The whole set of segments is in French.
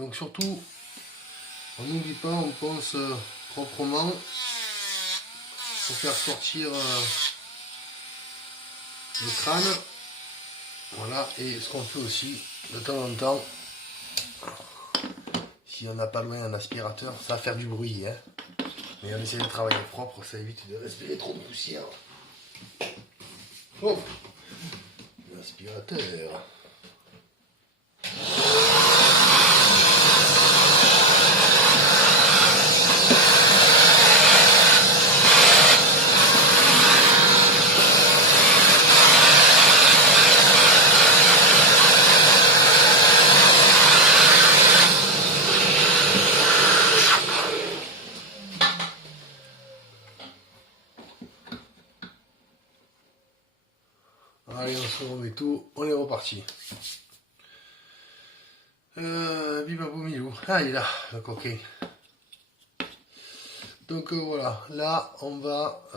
Donc surtout, on n'oublie pas, on ponce proprement pour faire sortir le crâne. Voilà, et ce qu'on fait aussi de temps en temps, si on n'a pas loin un aspirateur, ça va faire du bruit, hein. Mais on essaie de travailler propre, ça évite de respirer trop de poussière. Oh, l'aspirateur. Allez, on se remet tout, on est reparti. Bibabou ah il est là, le coquin. Donc voilà, là on va...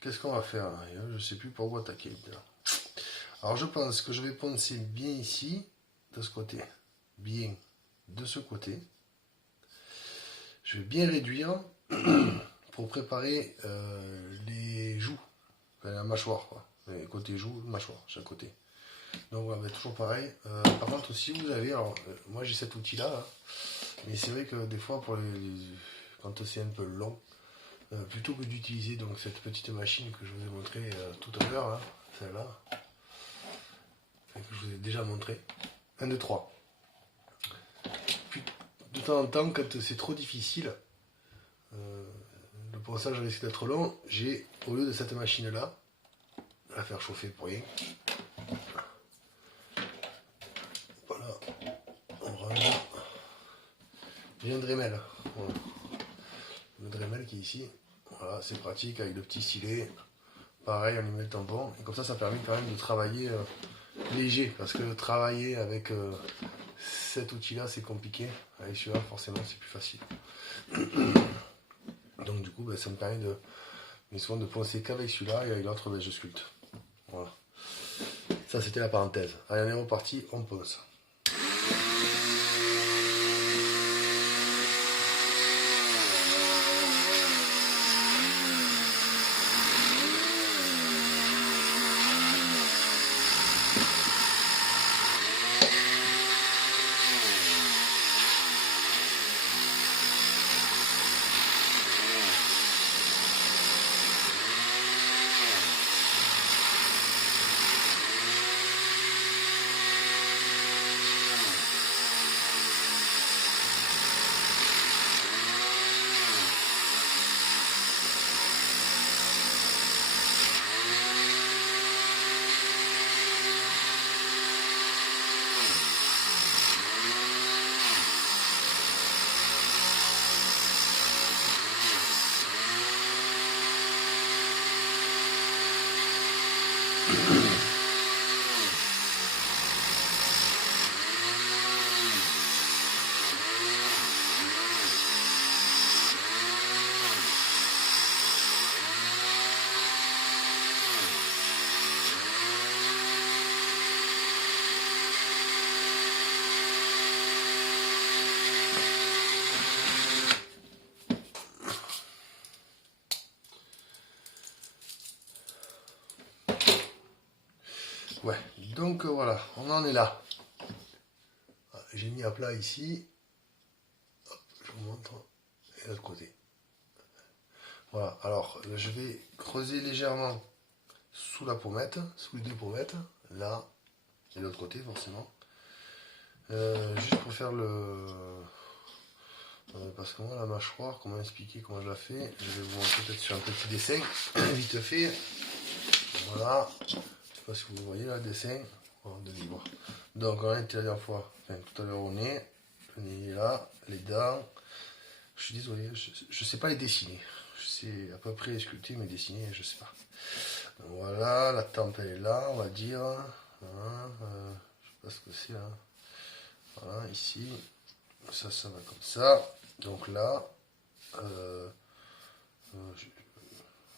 qu'est-ce qu'on va faire? Je sais plus par où attaquer. Alors je pense que je vais poncer bien ici, de ce côté. Bien de ce côté. Je vais bien réduire pour préparer les joues. La mâchoire, quoi. Les côtés joues, mâchoire, chaque côté. Donc voilà, toujours pareil. Par contre, si vous avez, alors moi j'ai cet outil là, mais c'est vrai que des fois pour quand c'est un peu long, plutôt que d'utiliser donc cette petite machine que je vous ai montré tout à l'heure, hein, celle-là, que je vous ai déjà montré, 1, 2, 3. Puis de temps en temps, quand c'est trop difficile, le ponçage risque d'être long, j'ai au lieu de cette machine là, la faire chauffer pour rien. Voilà, on range. J'ai un Dremel. Voilà. Le Dremel qui est ici. Voilà, c'est pratique avec le petit stylet. Pareil, on y met le tampon. Et comme ça permet quand même de travailler léger. Parce que travailler avec cet outil-là, c'est compliqué. Avec celui-là, forcément, c'est plus facile. Donc du coup, ça me permet de poncer qu'avec celui-là et avec l'autre, je sculpte. Voilà. Ça, c'était la parenthèse. Allez, on est reparti, on ponce. Ouais, donc voilà, on en est là. J'ai mis à plat ici. Hop, je vous montre. Et de l'autre côté. Voilà, alors je vais creuser légèrement sous la pommette, sous les deux pommettes, là, et de l'autre côté forcément. Juste pour faire le... parce que moi la mâchoire, comment expliquer comment je la fais, je vais vous montrer peut-être sur un petit dessin, vite fait. Voilà, je sais pas si vous voyez là le dessin. Donc on a été la dernière fois, enfin, tout à l'heure au nez, le nez est là, les dents. Je suis désolé, je sais pas les dessiner. Je sais à peu près sculpter, mais dessiner, je sais pas. Voilà, la tempe elle est là, on va dire. Voilà, je sais pas ce que c'est là. Voilà, ici. Ça va comme ça. Donc là,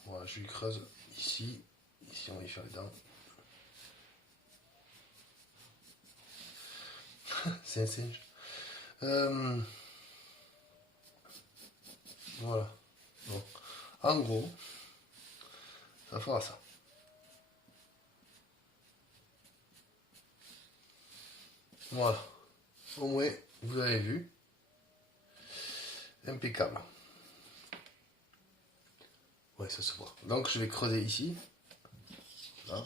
voilà, je lui creuse ici. Ici, on va y faire les dents. C'est un singe. Voilà. Bon. En gros, ça fera ça. Voilà. Au moins, vous avez vu. Impeccable. Ouais, ça se voit. Donc, je vais creuser ici. Là.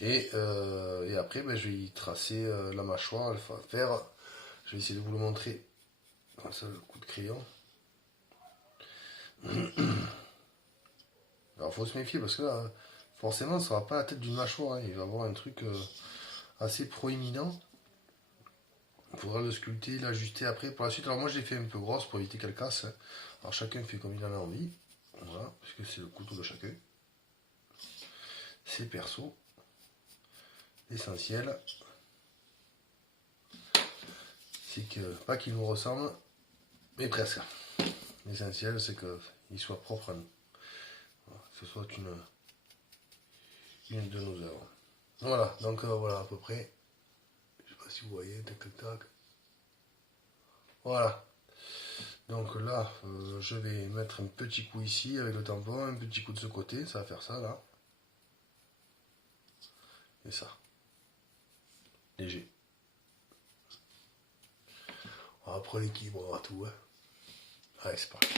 Et après, ben, je vais y tracer la mâchoire. Je vais essayer de vous le montrer. Comme ça, le coup de crayon. Alors, faut se méfier parce que là, forcément, ça ne sera pas la tête d'une mâchoire. Hein. Il va y avoir un truc assez proéminent. Il faudra le sculpter, l'ajuster après pour la suite. Alors moi je l'ai fait un peu grosse pour éviter qu'elle casse. Hein. Alors chacun fait comme il en a envie. Voilà, puisque c'est le couteau de chacun. C'est perso. L'essentiel, c'est que, pas qu'il nous ressemble, mais presque. L'essentiel c'est qu'il soit propre à nous. Voilà, que ce soit une de nos œuvres. Voilà, donc voilà à peu près. Je sais pas si vous voyez, tac tac tac. Voilà. Donc là, je vais mettre un petit coup ici avec le tampon, un petit coup de ce côté, ça va faire ça là. Et ça. Léger. Après l'équilibre, on va tout. Hein. Allez, c'est parti.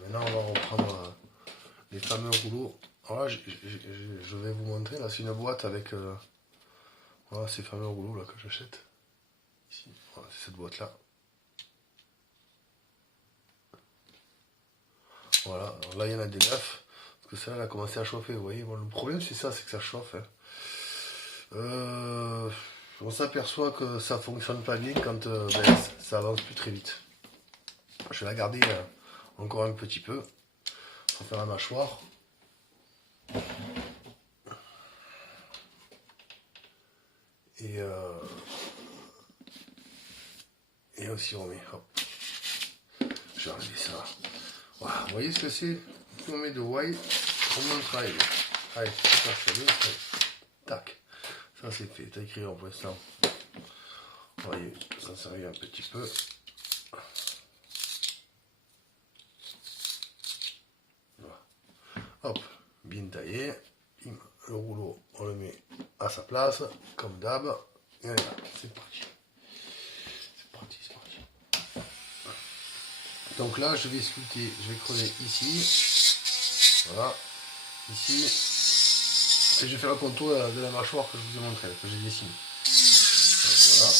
Maintenant, on va reprendre les fameux rouleaux. Alors là, je vais vous montrer. Là, c'est une boîte avec voilà, ces fameux rouleaux là que j'achète. Ici, voilà, c'est cette boîte là. Voilà, alors là, il y en a des neufs. Parce que ça, elle a commencé à chauffer. Vous voyez, bon, le problème, c'est ça, c'est que ça chauffe. Hein. On s'aperçoit que ça fonctionne pas bien quand ben, ça avance plus très vite. Je vais la garder encore un petit peu pour faire la mâchoire. Et aussi on met, hop, je vais enlever ça. Voilà, vous voyez ce que c'est? On met de white, on met le travail. Allez, c'est parti, tac, ça c'est fait, t'as écrit en précédent. Vous voyez, ça s'arrive un petit peu. Voilà. Hop, bien taillé. Le rouleau, on le met à sa place, comme d'hab. Et là, c'est parti. C'est parti, c'est parti. Donc là, je vais sculpter, je vais creuser ici. Voilà. Ici. Et je vais faire le contour de la mâchoire que je vous ai montré, que j'ai dessiné. Voilà.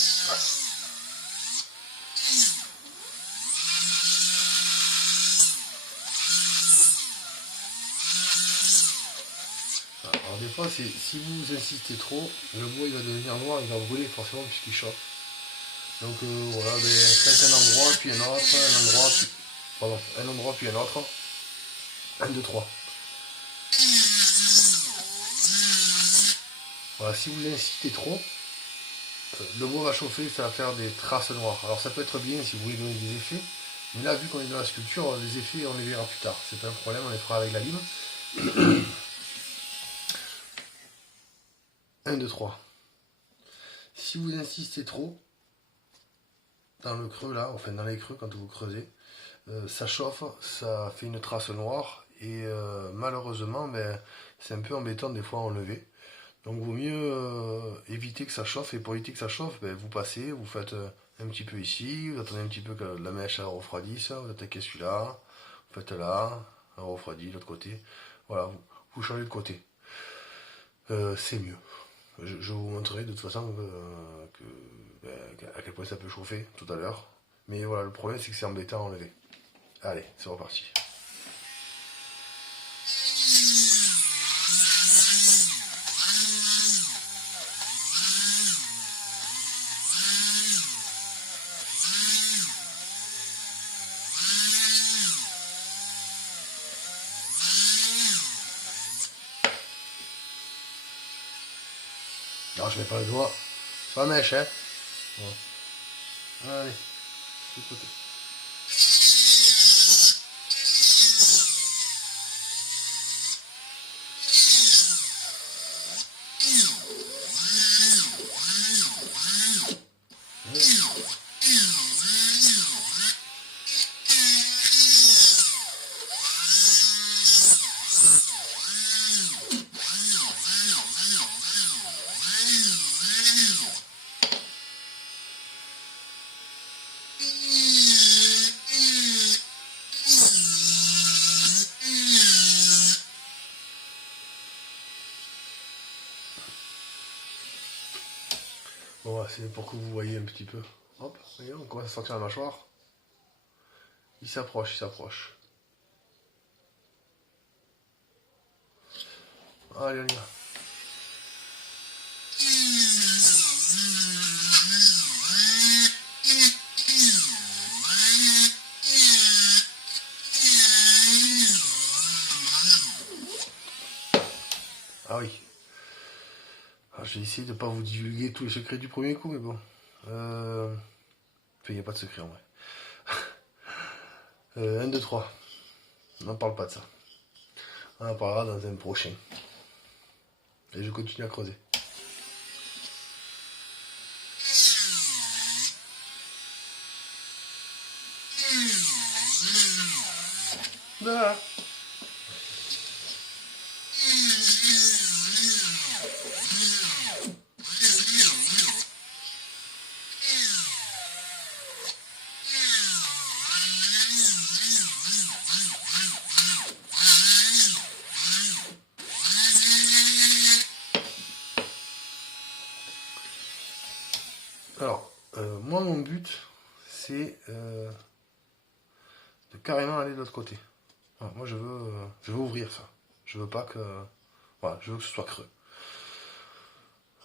Alors des fois, si vous insistez trop, le bois il va devenir noir, il va brûler forcément puisqu'il chauffe. Donc voilà, faites un endroit, puis un autre, un endroit, puis... Pardon, un endroit, puis un autre. 1, 2, 3. Voilà, si vous l'incitez trop, le bois va chauffer, ça va faire des traces noires. Alors ça peut être bien si vous voulez donner des effets, mais là, vu qu'on est dans la sculpture, les effets, on les verra plus tard. C'est pas un problème, on les fera avec la lime. 1, 2, 3. Si vous insistez trop, dans le creux là, enfin dans les creux quand vous creusez, ça chauffe, ça fait une trace noire, et malheureusement, ben, c'est un peu embêtant des fois à enlever. Donc vaut mieux éviter que ça chauffe, et pour éviter que ça chauffe, ben, vous passez, vous faites un petit peu ici, vous attendez un petit peu que la mèche refroidisse, vous attaquez celui-là, vous faites là, elle refroidit, l'autre côté, voilà, vous changez de côté. C'est mieux. Je vous montrerai de toute façon à quel point ça peut chauffer tout à l'heure. Mais voilà, le problème c'est que c'est embêtant à enlever. Allez, c'est reparti. Alors je mets pas le doigt sur la mèche, hein. Voilà. Allez, de côté. Bon, voilà, c'est pour que vous voyez un petit peu. Hop, voyez, on commence à sortir la mâchoire. Il s'approche, il s'approche. Allez, on y va. Ah oui. Alors, je vais essayer de ne pas vous divulguer tous les secrets du premier coup, mais bon. Enfin, il n'y a pas de secret en vrai. 1, 2, 3. On n'en parle pas de ça. On en parlera dans un prochain. Et je continue à creuser. Voilà. Alors, moi mon but, c'est de carrément aller de l'autre côté. Voilà, moi je veux ouvrir ça. Je veux pas que... Voilà, je veux que ce soit creux.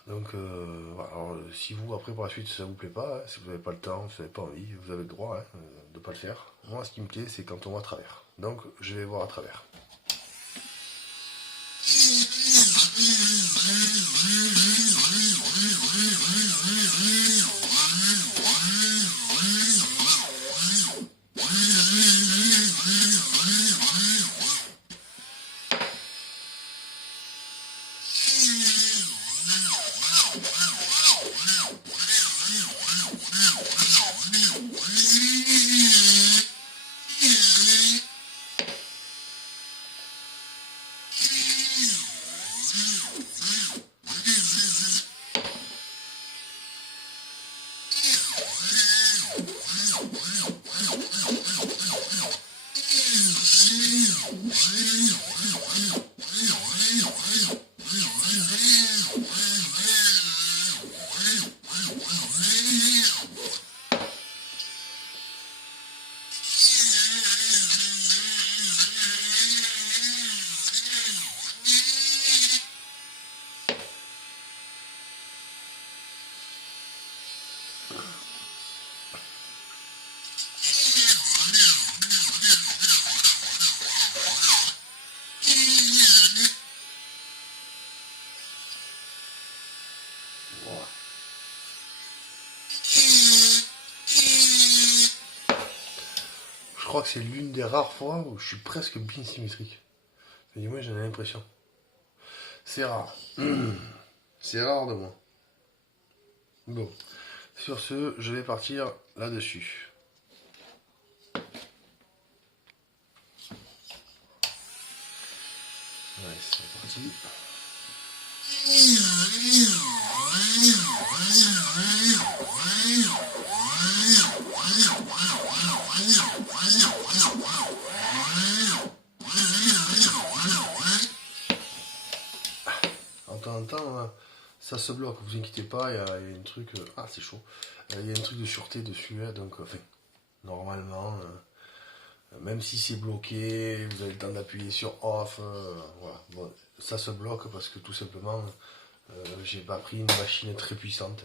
Donc, voilà. Alors, si vous, après, par la suite, ça vous plaît pas, hein, si vous n'avez pas le temps, si vous n'avez pas envie, vous avez le droit hein, de pas le faire. Moi, ce qui me plaît, c'est quand on voit à travers. Donc, je vais voir à travers. Je crois que c'est l'une des rares fois où je suis presque bien symétrique. Du moins, j'en ai l'impression. C'est rare. C'est rare de moi. Bon. Sur ce, je vais partir là-dessus. Allez, c'est parti. En temps en temps, ça se bloque, vous inquiétez pas, il y a un truc... ah, c'est chaud. Il y a un truc de sûreté dessus, là, donc, enfin, normalement, même si c'est bloqué, vous avez le temps d'appuyer sur off, voilà. Bon, ça se bloque parce que tout simplement, j'ai pas pris une machine très puissante.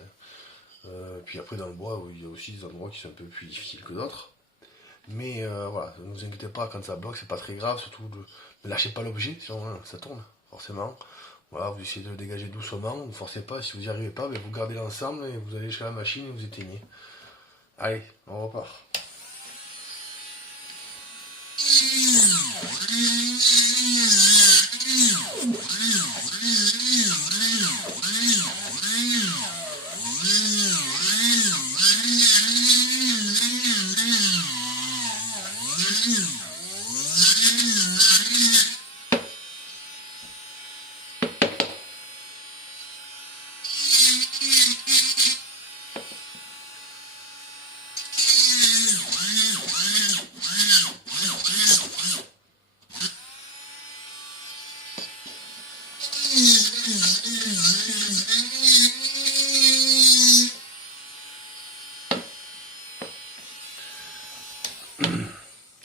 Puis après, dans le bois, il y a aussi des endroits qui sont un peu plus difficiles que d'autres. Mais voilà, ne vous inquiétez pas, quand ça bloque, c'est pas très grave, surtout ne lâchez pas l'objet, sinon ça tourne, forcément. Voilà, vous essayez de le dégager doucement, vous ne forcez pas, si vous n'y arrivez pas, ben vous gardez l'ensemble et vous allez chez la machine et vous éteignez. Allez, on repart.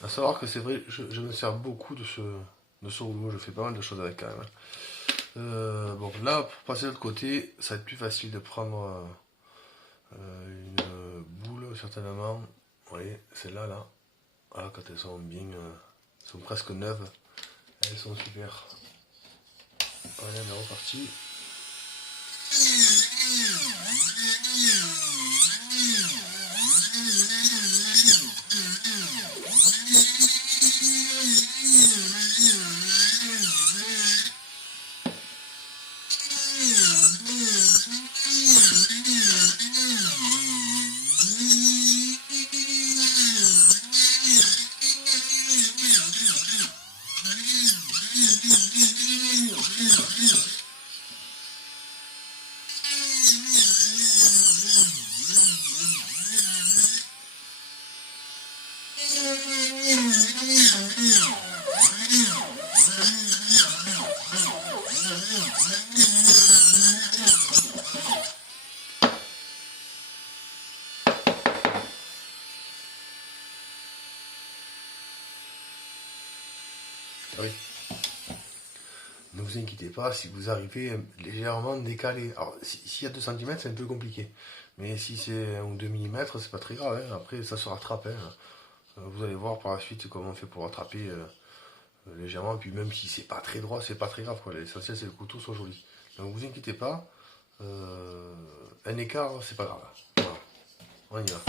À savoir que c'est vrai, je me sers beaucoup de ce rouleau, je fais pas mal de choses avec quand même. Bon, là, pour passer de l'autre côté, ça va être plus facile de prendre une boule, certainement. Vous voyez, celles-là, là. Voilà, quand elles sont bien, sont presque neuves, elles sont super. Voilà, on est reparti. Oui. Ne vous inquiétez pas si vous arrivez légèrement décalé. Alors, s'il y a 2 cm, c'est un peu compliqué. Mais si c'est 1 ou 2 mm, c'est pas très grave. Hein. Après, ça se rattrape. Hein. Vous allez voir par la suite comment on fait pour rattraper légèrement. Et puis même si c'est pas très droit, c'est pas très grave. L'essentiel, c'est que le couteau soit joli. Donc, vous inquiétez pas. Un écart, c'est pas grave. Voilà. On y va.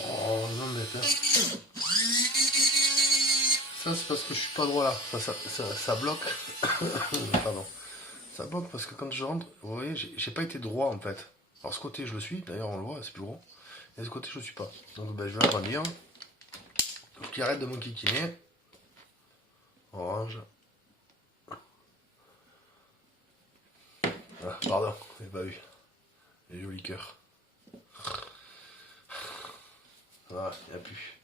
Oh, non, mais ça, c'est parce que je suis pas droit là. Ça bloque. Pardon. Ça bloque parce que quand je rentre, vous voyez, j'ai pas été droit en fait. Alors ce côté, je le suis. D'ailleurs, on le voit, c'est plus gros. Et ce côté, je le suis pas. Donc, ben, je vais agrandir. Donc, il arrête de m'enquiquiner. Orange. Ah, pardon, j'ai pas vu. Les jolis cœurs. Ah, il n'y a plus.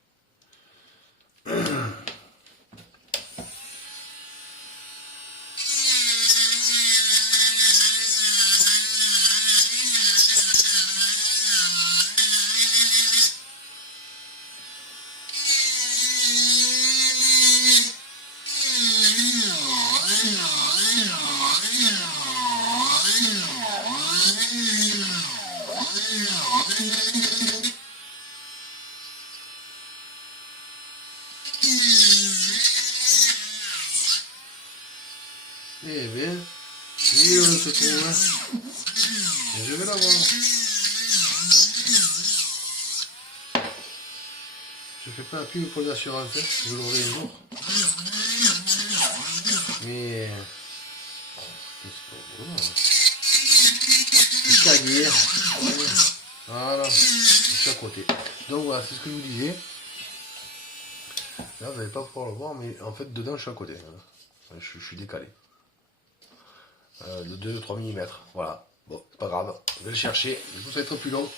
Eh bien, il se trouve. Et je vais l'avoir. Je fais pas plus pour l'assurance, hein. Je l'aurai un jour. Mais. C'est cagué. Voilà. Je suis à côté. Donc voilà, c'est ce que je vous disais. Là, vous n'allez pas pouvoir le voir, mais en fait, dedans, je suis à côté. Je suis décalé. De 2-3 mm. Voilà. Bon, c'est pas grave. Je vais le chercher. Je vais être plus long.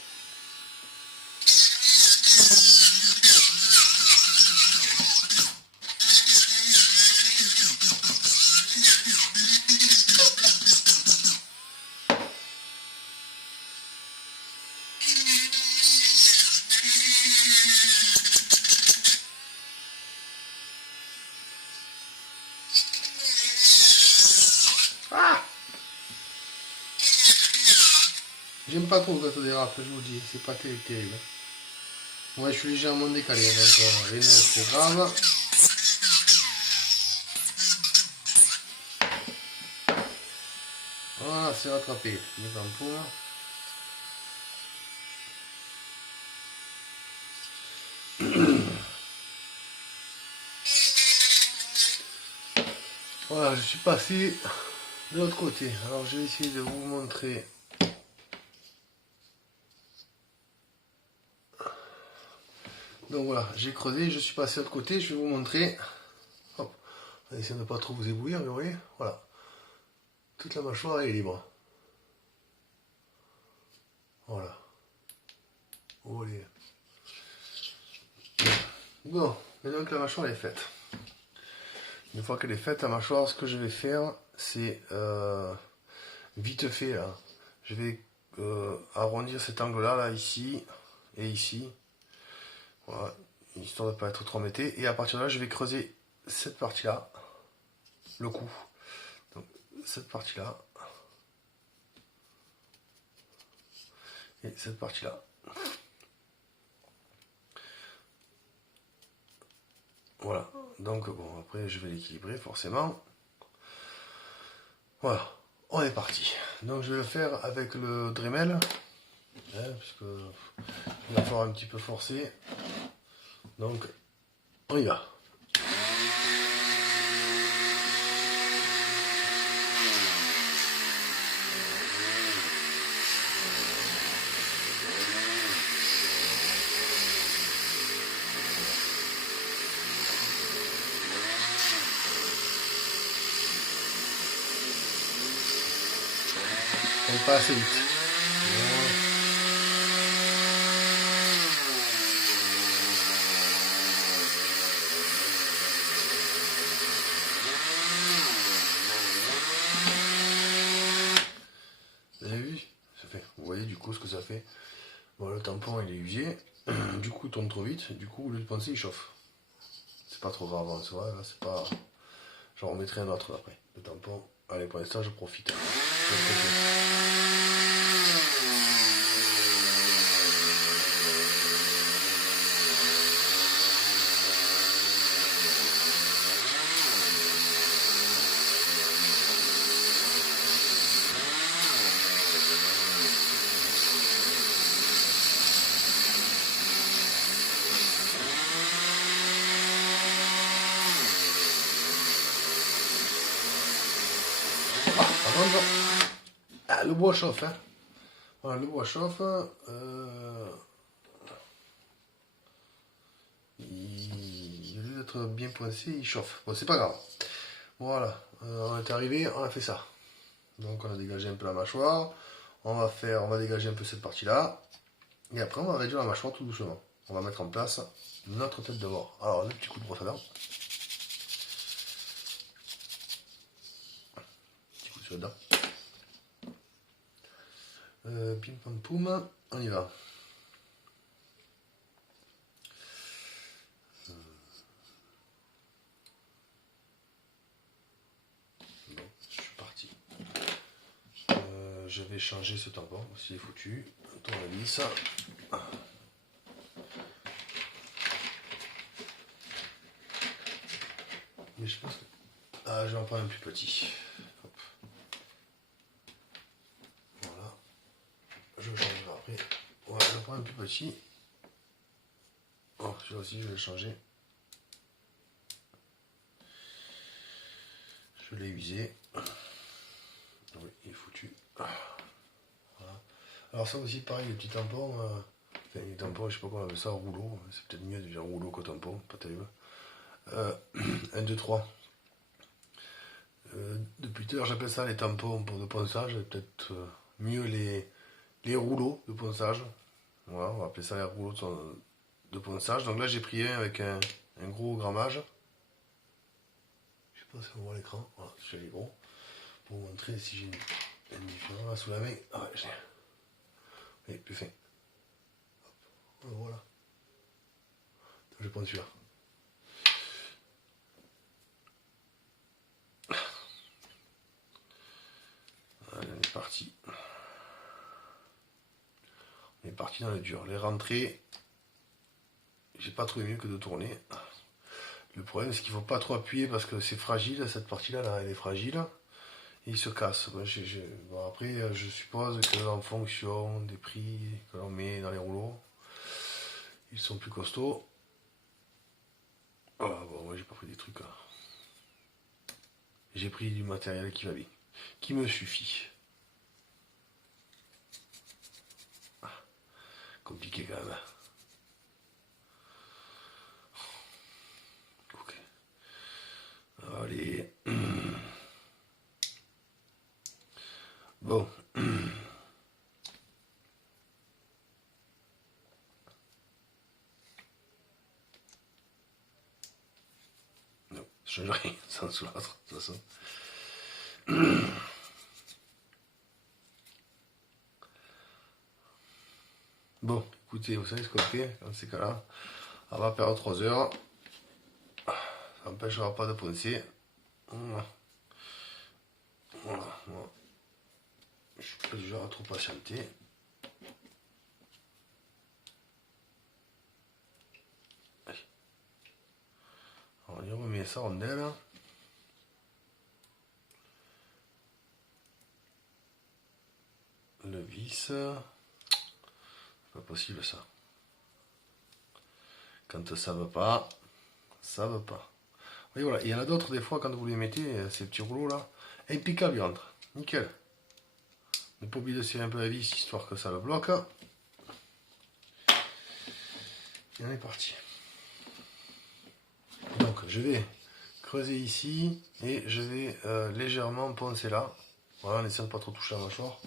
J'aime pas trop quand ça dérape, je vous dis, c'est pas terrible. Moi je suis légèrement décalé, donc les 9 c'est grave. Voilà, c'est rattrapé. Les tampons. Voilà, je suis passé de l'autre côté. Alors je vais essayer de vous montrer. Donc voilà, j'ai creusé, je suis passé de l'autre côté, je vais vous montrer. Hop, on va essayer de ne pas trop vous éblouir, mais vous voyez, voilà. Toute la mâchoire est libre. Voilà. Olé. Bon, maintenant que la mâchoire est faite. Une fois qu'elle est faite, la mâchoire, ce que je vais faire, c'est vite fait là. Je vais arrondir cet angle-là, là, ici et ici. Voilà, histoire de ne pas être trop embêté. Et à partir de là, je vais creuser cette partie-là, le cou. Donc, cette partie-là. Et cette partie-là. Voilà. Donc, bon, après, je vais l'équilibrer, forcément. Voilà. On est parti. Donc, je vais le faire avec le Dremel. Hein, puisque il va falloir un petit peu forcer. Donc, on y va. On pas assez vite. Vous avez vu? Ça fait. Vous voyez du coup ce que ça fait. Bon, le tampon il est usé. Du coup il tourne trop vite. Du coup au lieu de penser il chauffe. C'est pas trop grave en soi. Là, c'est pas. J'en remettrai un autre après. Le tampon. Allez, pour l'instant je profite. Ah, le bois chauffe, hein. Voilà, le bois chauffe. Au lieu d'être bien poincé, il chauffe. Bon, c'est pas grave. Voilà, on est arrivé, on a fait ça. Donc on a dégagé un peu la mâchoire. On va dégager un peu cette partie-là. Et après, on va réduire la mâchoire tout doucement. On va mettre en place notre tête de mort. Alors, le petit coup de brosse à dents. Petit coup sur la dent. Pim pam poum, on y va. Bon, je suis parti. Je vais changer ce tampon, s'il est foutu. On tournevis. Mais je pense que... Ah, je vais en prendre un plus petit. Hop. Voilà. Je le changerai après. Voilà, je vais en prendre un plus petit. Oh, celui-là aussi, je vais le changer. Je l'ai usé. Oui, il est foutu. Voilà. Alors ça aussi, pareil, les petits tampons. Enfin, les tampons, je sais pas comment on appelle ça, rouleau. C'est peut-être mieux de dire rouleau que tampon, pas terrible. 1, 2, 3. Depuis tout à l'heure, j'appelle ça les tampons pour de ponçage. Peut-être mieux les rouleaux de ponçage. Voilà, on va appeler ça les rouleaux de ponçage. Donc là, j'ai pris un avec un gros grammage. Je sais pas si on voit l'écran. Voilà, c'est les gros. Pour vous montrer si j'ai une différence là sous la main. Ah ouais, j'ai. Oui, plus fin. Hop, voilà. Donc, je vais prendre celui-là. Allez, on est parti. parti dans le dur. Les rentrées, j'ai pas trouvé mieux que de tourner. Le problème, c'est qu'il ne faut pas trop appuyer parce que c'est fragile, cette partie-là, là, elle est fragile. Et il se casse. Bon, après, je suppose qu'en fonction des prix que l'on met dans les rouleaux, ils sont plus costauds. Voilà, bon, moi j'ai pas pris des trucs. Hein. J'ai pris du matériel qui va bien, qui me suffit. Ah, compliqué quand même. Ok. Allez. Bon. Non, ça change rien, ça sous l'autre, de toute façon. Bon, écoutez, vous savez ce qu'on fait dans ces cas-là. On va perdre 3 heures. Ça n'empêchera pas de poncer. Voilà. Voilà. Je suis pas du genre à trop patienter. Allez. Alors, on remet ça en rondelle. Le vis. C'est pas possible ça. Quand ça veut pas, ça veut pas. Et voilà, il y en a d'autres des fois quand vous les mettez, ces petits rouleaux là, impeccable ils rentrent. Nickel. Ne pas oublier de serrer un peu la vis histoire que ça le bloque. Et on est parti. Donc je vais creuser ici et je vais légèrement poncer là. Voilà, en essayant de pas trop toucher la mâchoire.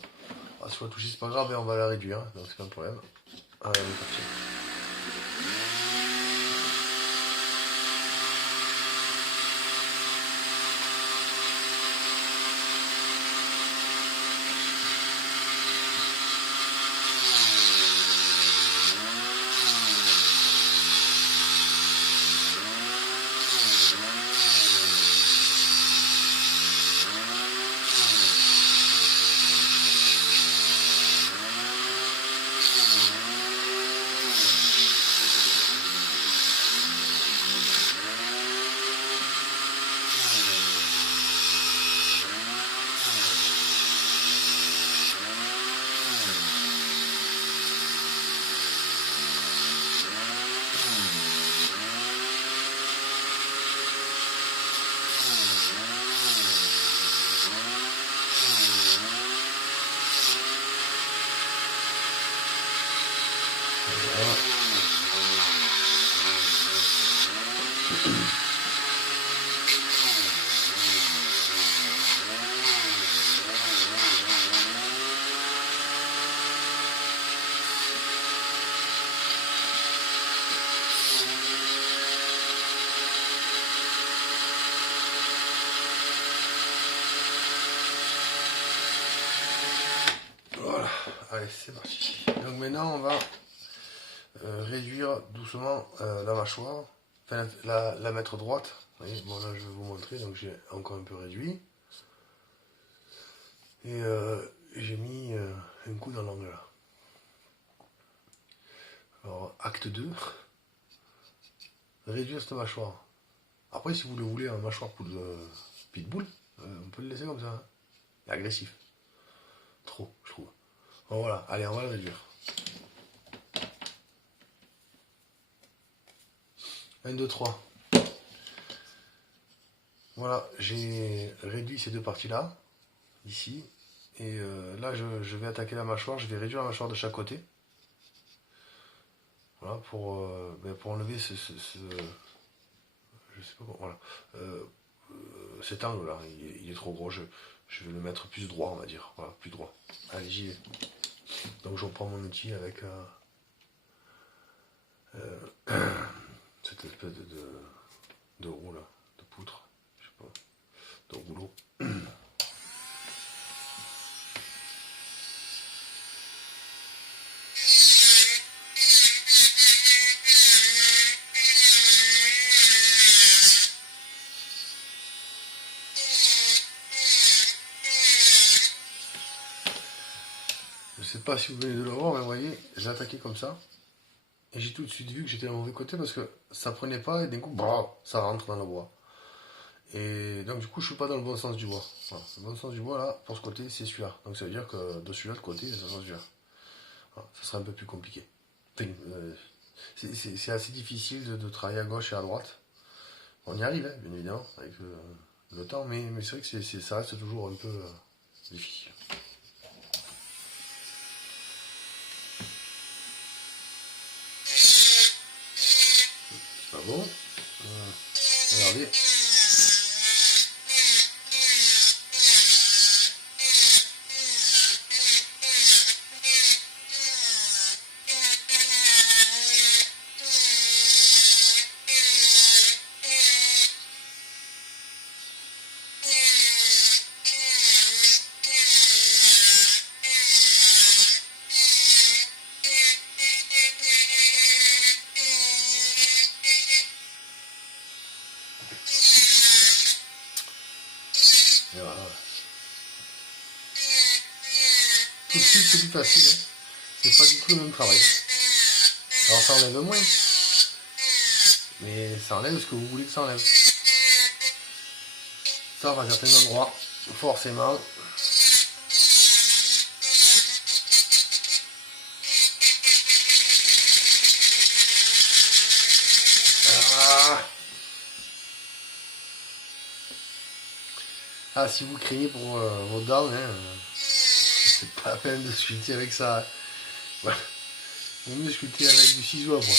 Ah, si on va toucher, c'est pas grave, on va la réduire, donc c'est pas un problème. Allez, on est parti. Voilà, allez c'est parti. Donc maintenant on va réduire doucement la mâchoire, enfin la mettre droite. Vous voyez, bon là je vais vous montrer, donc j'ai encore un peu réduit. Et j'ai mis un coup dans l'angle là. Alors acte 2, réduire cette mâchoire. Après si vous le voulez en mâchoire pour le pitbull, on peut le laisser comme ça. Hein. Il est agressif. Trop, je trouve. Bon, voilà, allez on va le réduire. 1, 2, 3. Voilà, j'ai réduit ces deux parties-là, ici. Et là, je vais attaquer la mâchoire, je vais réduire la mâchoire de chaque côté. Voilà, pour enlever je sais pas comment, voilà. Cet angle-là, il est trop gros, je vais le mettre plus droit, on va dire. Voilà, plus droit. Allez, j'y vais. Donc je reprends mon outil avec cette espèce de roue là, de poutre, je sais pas, de rouleau. Je sais sais pas si vous venez de le voir, mais vous voyez, j'ai attaqué comme ça. Et j'ai tout de suite vu que j'étais d'un mauvais côté parce que ça prenait pas et d'un coup, bah, ça rentre dans le bois. Et donc du coup, je suis pas dans le bon sens du bois. Voilà. Le bon sens du bois, là, pour ce côté, c'est celui-là. Donc ça veut dire que de celui-là de côté, ça sera celui-là. Voilà. Ça sera un peu plus compliqué. Enfin, c'est assez difficile de travailler à gauche et à droite. On y arrive, hein, bien évidemment, avec le temps, mais c'est vrai que ça reste toujours un peu difficile. C'est pas bon. Regardez. Et voilà. Tout de suite, c'est plus facile. Hein. C'est pas du tout le même travail. Alors ça enlève moins. Mais ça enlève ce que vous voulez que ça enlève. Ça, à certains endroits, forcément. Ah, si vous criez pour vos dents, hein, c'est pas la peine de sculpter avec ça. Hein. Voilà. Vaut mieux sculpter avec du ciseau à bois.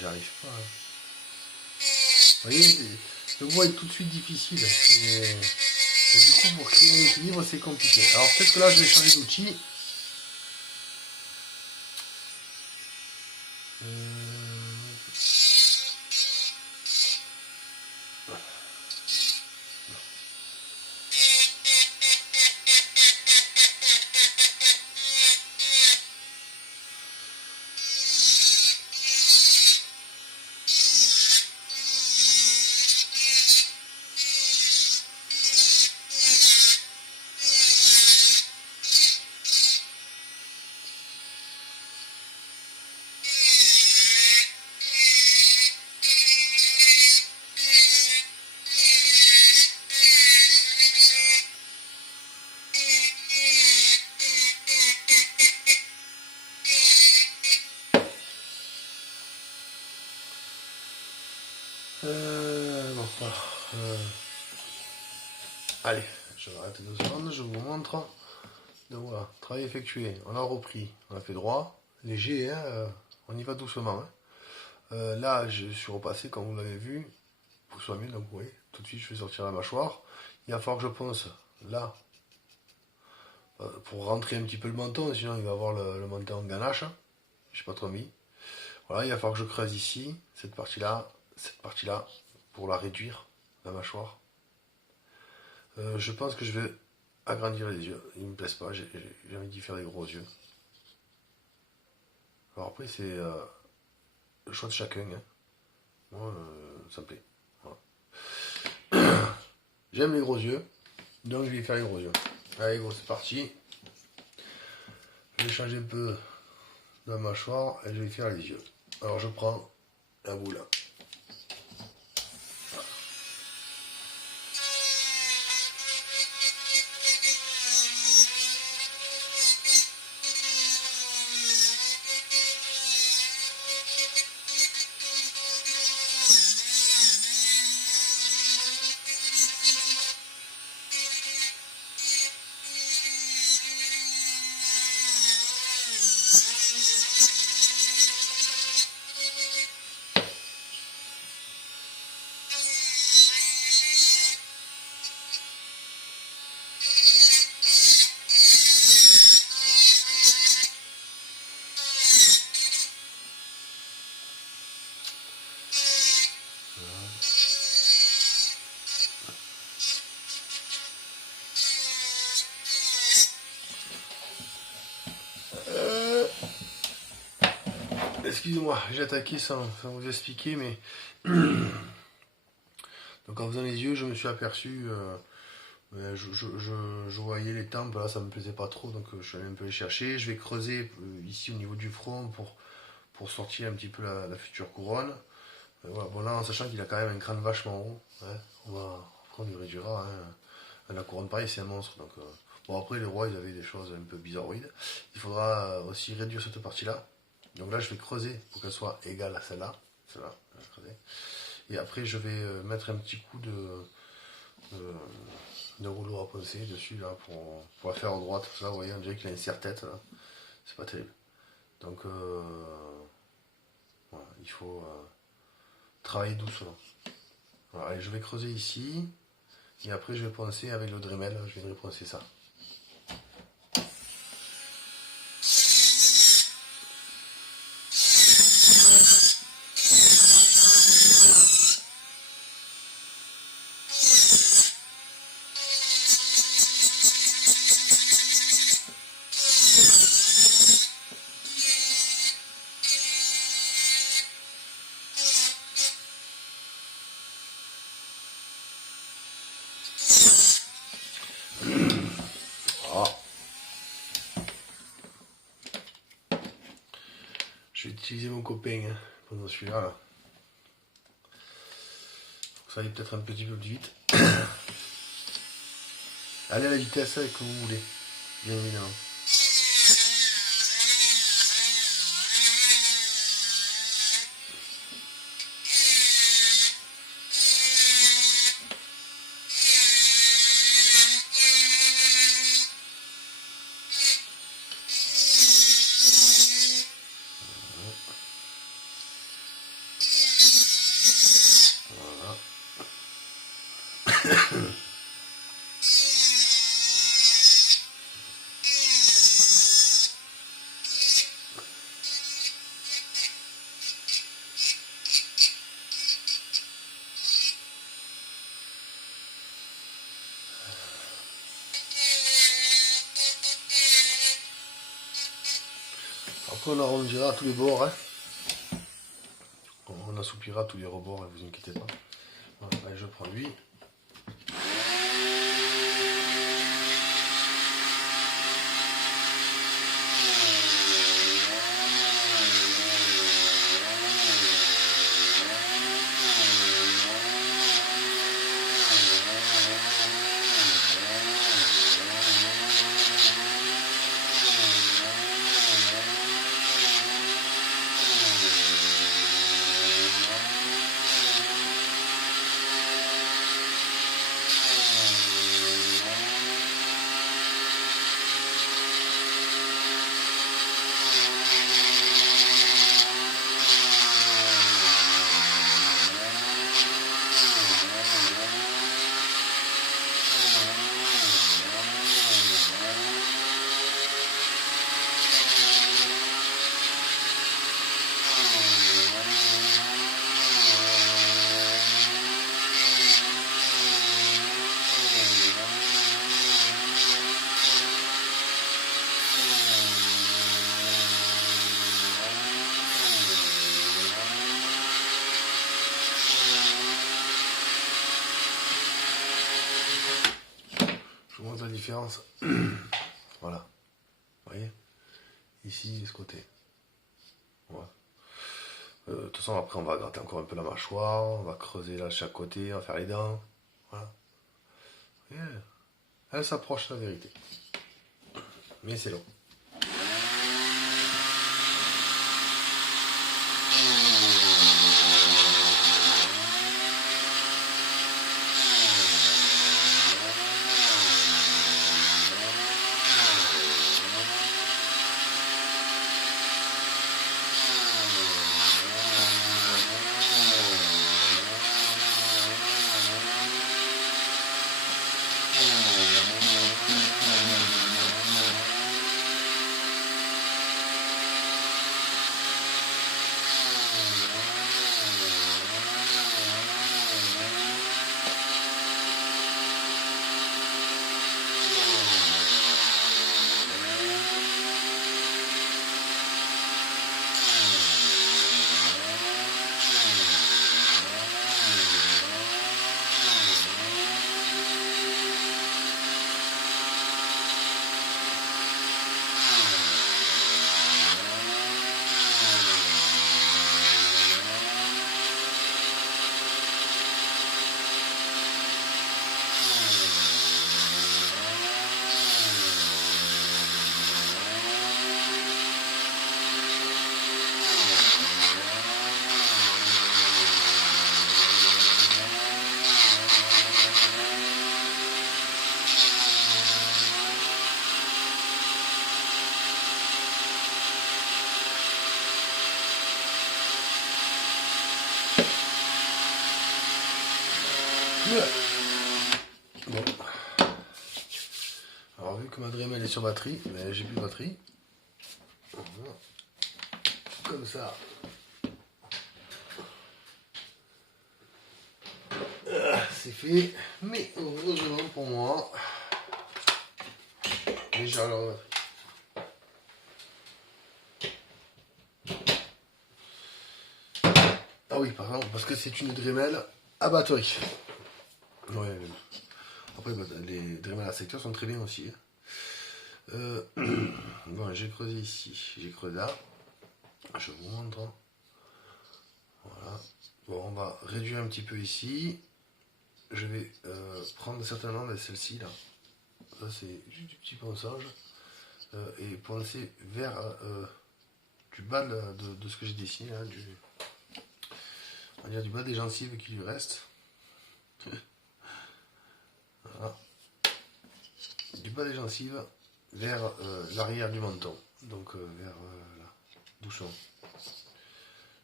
J'arrive pas. Hein. Vous voyez, le bois est tout de suite difficile. Et du coup, pour créer un équilibre, c'est compliqué. Alors peut-être que là, je vais changer d'outil. Bon, voilà. Allez, je vais arrêter 2 secondes, je vous montre. Donc voilà, travail effectué, on a repris, on a fait droit, léger, hein, on y va doucement. Hein. Là, je suis repassé, comme vous l'avez vu, pour que ce soit mieux, donc vous voyez, tout de suite je vais sortir la mâchoire. Il va falloir que je ponce là, pour rentrer un petit peu le menton, sinon il va avoir le menton en ganache. Je sais pas trop mis. Voilà, il va falloir que je creuse ici, cette partie-là, pour la réduire, la mâchoire. Je pense que je vais agrandir les yeux. Ils me plaisent pas, j'ai envie d'y faire des gros yeux. Alors après, c'est le choix de chacun. Hein. Moi, ça me plaît. Voilà. J'aime les gros yeux, donc je vais faire les gros yeux. Allez, gros, c'est parti. Je vais changer un peu de mâchoire et je vais faire les yeux. Alors je prends la boule. excusez-moi, j'ai attaqué sans vous expliquer, mais donc en faisant les yeux, je me suis aperçu, je voyais les tempes, là ça me plaisait pas trop, donc je suis allé un peu les chercher. Je vais creuser ici au niveau du front pour sortir un petit peu la future couronne. Voilà. Bon là, en sachant qu'il a quand même un crâne vachement haut, hein, après on lui réduira. Hein. La couronne pareil, c'est un monstre, donc bon après les rois ils avaient des choses un peu bizarroïdes. Il faudra aussi réduire cette partie-là. Donc là je vais creuser pour qu'elle soit égale à celle-là. Celle-là, je vais creuser. Et après je vais mettre un petit coup de rouleau à poncer dessus là pour la faire en droite. Là vous voyez on dirait qu'il a une serre-tête là. C'est pas terrible. Donc voilà, il faut travailler doucement. Voilà, allez, je vais creuser ici. Et après je vais poncer avec le Dremel, je viendrai poncer ça. Je vais utiliser mon copain hein, pendant celui-là. Là. Ça aille peut-être un petit peu plus vite. Allez à la vitesse que vous voulez, bien évidemment. Après on arrondira tous les bords. Hein. On assoupira tous les rebords, ne vous inquiétez pas. Voilà, allez, je prends lui. Je vous montre la différence. Voilà. Vous voyez? Ici, de ce côté. Voilà. De toute façon, après, on va gratter encore un peu la mâchoire. On va creuser là de chaque côté. On va faire les dents. Voilà. Vous voyez? Elle s'approche de la vérité. Mais c'est long. Bon. Alors vu que ma Dremel est sur batterie, mais j'ai plus de batterie. Voilà. Comme ça. C'est fait. Mais heureusement pour moi, déjà la batterie. Ah oui, par exemple, parce que c'est une Dremel à batterie. Ouais. Après, les Dremel à secteur sont très bien aussi. Bon, j'ai creusé ici, j'ai creusé là. Je vous montre. Voilà. Bon, on va réduire un petit peu ici. Je vais prendre certainement celle-ci là. Ça, c'est juste du petit ponçage. Et poncer vers du bas de ce que j'ai dessiné là, on va dire du bas des gencives qui lui reste. Voilà. Du bas des gencives vers l'arrière du menton, donc vers là, doucement.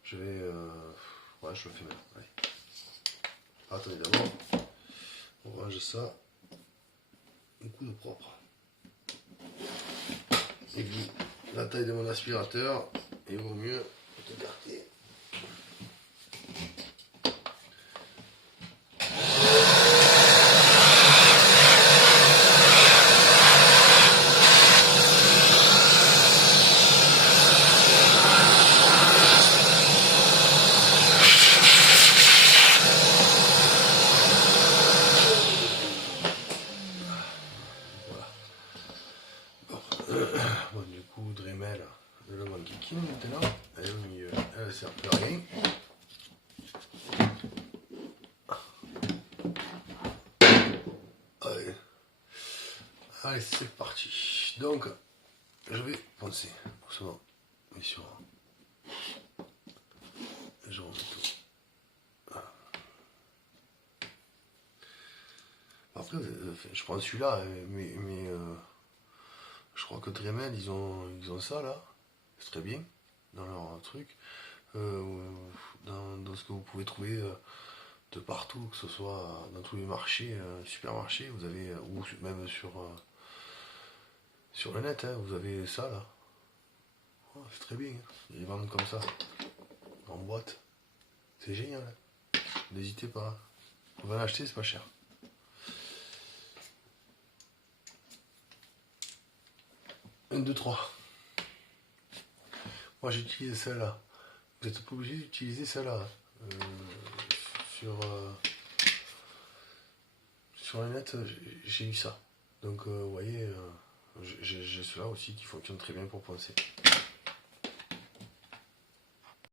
Je vais, ouais, je le fais maintenant. Allez. Attendez d'abord, on range ça, un coup de propre. Et puis la taille de mon aspirateur, il vaut mieux écarter. Bon, du coup, Dremel, le monkey king maintenant, elle est au milieu, elle ne sert plus à rien. Allez, allez c'est parti. Donc, je vais poncer doucement, mais sur. Je remets tout. Voilà. Après, je prends celui-là, mais je crois que Dremel, ils ont ça là, c'est très bien dans leur truc, dans ce que vous pouvez trouver de partout, que ce soit dans tous les marchés, supermarchés, vous avez, ou même sur le net, hein, vous avez ça là. Oh, c'est très bien, hein. Ils vendent comme ça, en boîte. C'est génial. Hein. N'hésitez pas. Vous allez l'acheter, c'est pas cher. Un, deux, trois. Moi j'utilise celle-là. Vous n'êtes pas obligé d'utiliser celle-là. Sur le net, j'ai eu ça. Donc vous voyez, j'ai cela aussi qui fonctionne très bien pour poncer.